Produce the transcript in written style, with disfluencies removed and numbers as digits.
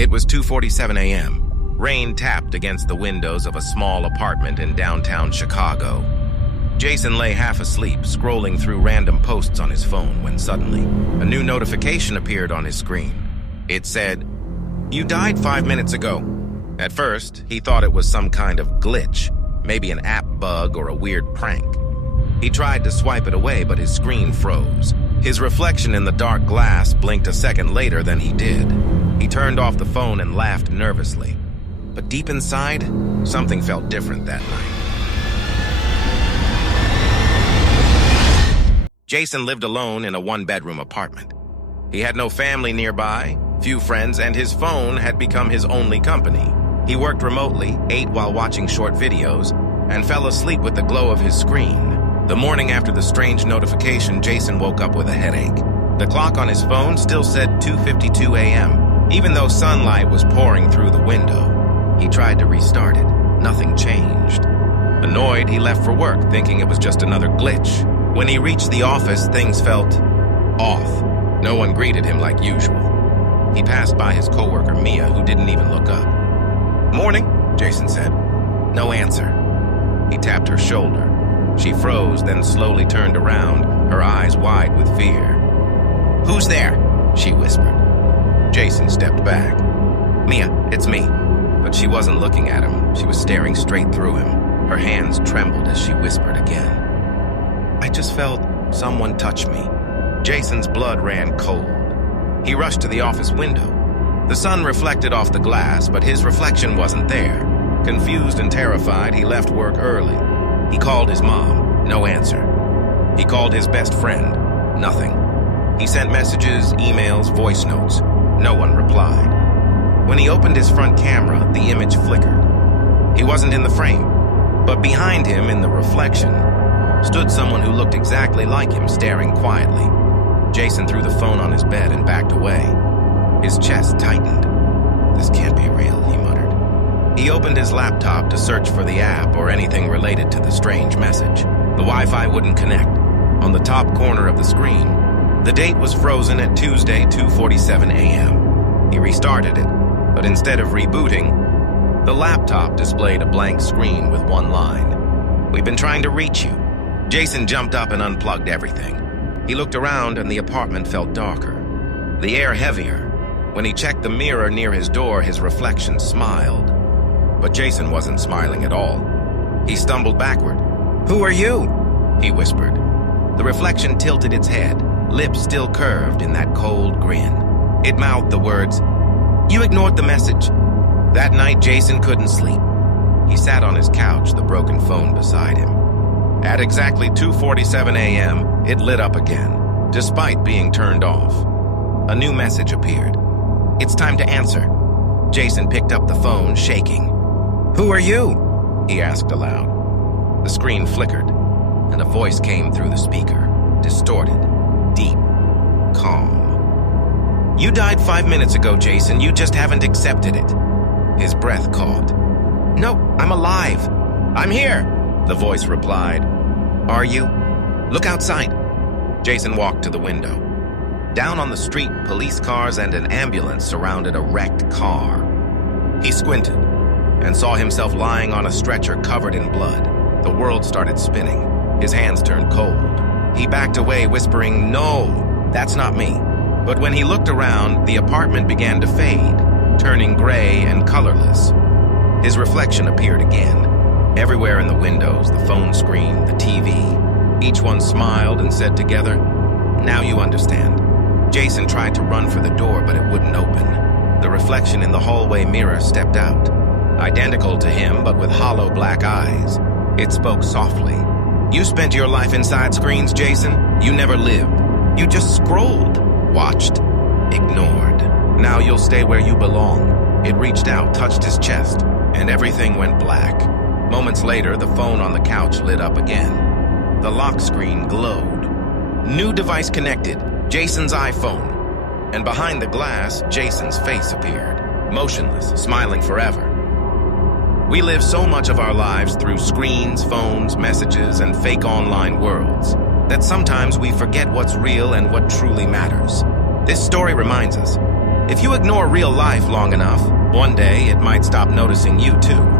It was 2:47 a.m. Rain tapped against the windows of a small apartment in downtown Chicago. Jason lay half asleep, scrolling through random posts on his phone when suddenly, a new notification appeared on his screen. It said, "You died 5 minutes ago." At first, he thought it was some kind of glitch, maybe an app bug or a weird prank. He tried to swipe it away, but his screen froze. His reflection in the dark glass blinked a second later than he did. He turned off the phone and laughed nervously. But deep inside, something felt different that night. Jason lived alone in a one-bedroom apartment. He had no family nearby, few friends, and his phone had become his only company. He worked remotely, ate while watching short videos, and fell asleep with the glow of his screen. The morning after the strange notification, Jason woke up with a headache. The clock on his phone still said 2:52 a.m., even though sunlight was pouring through the window. He tried to restart it. Nothing changed. Annoyed, he left for work, thinking it was just another glitch. When he reached the office, things felt off. No one greeted him like usual. He passed by his coworker, Mia, who didn't even look up. "Morning," Jason said. No answer. He tapped her shoulder. She froze, then slowly turned around, her eyes wide with fear. "Who's there?" she whispered. Jason stepped back. "Mia, it's me." But she wasn't looking at him. She was staring straight through him. Her hands trembled as she whispered again. "I just felt someone touch me." Jason's blood ran cold. He rushed to the office window. The sun reflected off the glass, but his reflection wasn't there. Confused and terrified, he left work early. He called his mom. No answer. He called his best friend. Nothing. He sent messages, emails, voice notes. No one replied. When he opened his front camera, the image flickered. He wasn't in the frame, but behind him, in the reflection, stood someone who looked exactly like him, staring quietly. Jason threw the phone on his bed and backed away. His chest tightened. "This can't be real," he muttered. He opened his laptop to search for the app or anything related to the strange message. The Wi-Fi wouldn't connect. On the top corner of the screen, the date was frozen at Tuesday, 2:47 a.m. He restarted it, but instead of rebooting, the laptop displayed a blank screen with one line. "We've been trying to reach you." Jason jumped up and unplugged everything. He looked around and the apartment felt darker, the air heavier. When he checked the mirror near his door, his reflection smiled. But Jason wasn't smiling at all. He stumbled backward. "Who are you?" he whispered. The reflection tilted its head, lips still curved in that cold grin. It mouthed the words, "You ignored the message." That night, Jason couldn't sleep. He sat on his couch, the broken phone beside him. At exactly 2:47 a.m., it lit up again, despite being turned off. A new message appeared. "It's time to answer." Jason picked up the phone, shaking. "Who are you?" he asked aloud. The screen flickered, and a voice came through the speaker, distorted, deep, calm. "You died 5 minutes ago, Jason. You just haven't accepted it." His breath caught. "No, I'm alive. I'm here," the voice replied. "Are you? Look outside." Jason walked to the window. Down on the street, police cars and an ambulance surrounded a wrecked car. He squinted and saw himself lying on a stretcher covered in blood. The world started spinning. His hands turned cold. He backed away, whispering, "No, that's not me." But when he looked around, the apartment began to fade, turning gray and colorless. His reflection appeared again. Everywhere in the windows, the phone screen, the TV. Each one smiled and said together, "Now you understand." Jason tried to run for the door, but it wouldn't open. The reflection in the hallway mirror stepped out, identical to him, but with hollow black eyes. It spoke softly. "You spent your life inside screens, Jason. You never lived. You just scrolled, watched, ignored. Now you'll stay where you belong." It reached out, touched his chest, and everything went black. Moments later, the phone on the couch lit up again. The lock screen glowed. New device connected, Jason's iPhone. And behind the glass, Jason's face appeared, motionless, smiling forever. We live so much of our lives through screens, phones, messages, and fake online worlds that sometimes we forget what's real and what truly matters. This story reminds us, If you ignore real life long enough, one day it might stop noticing you too.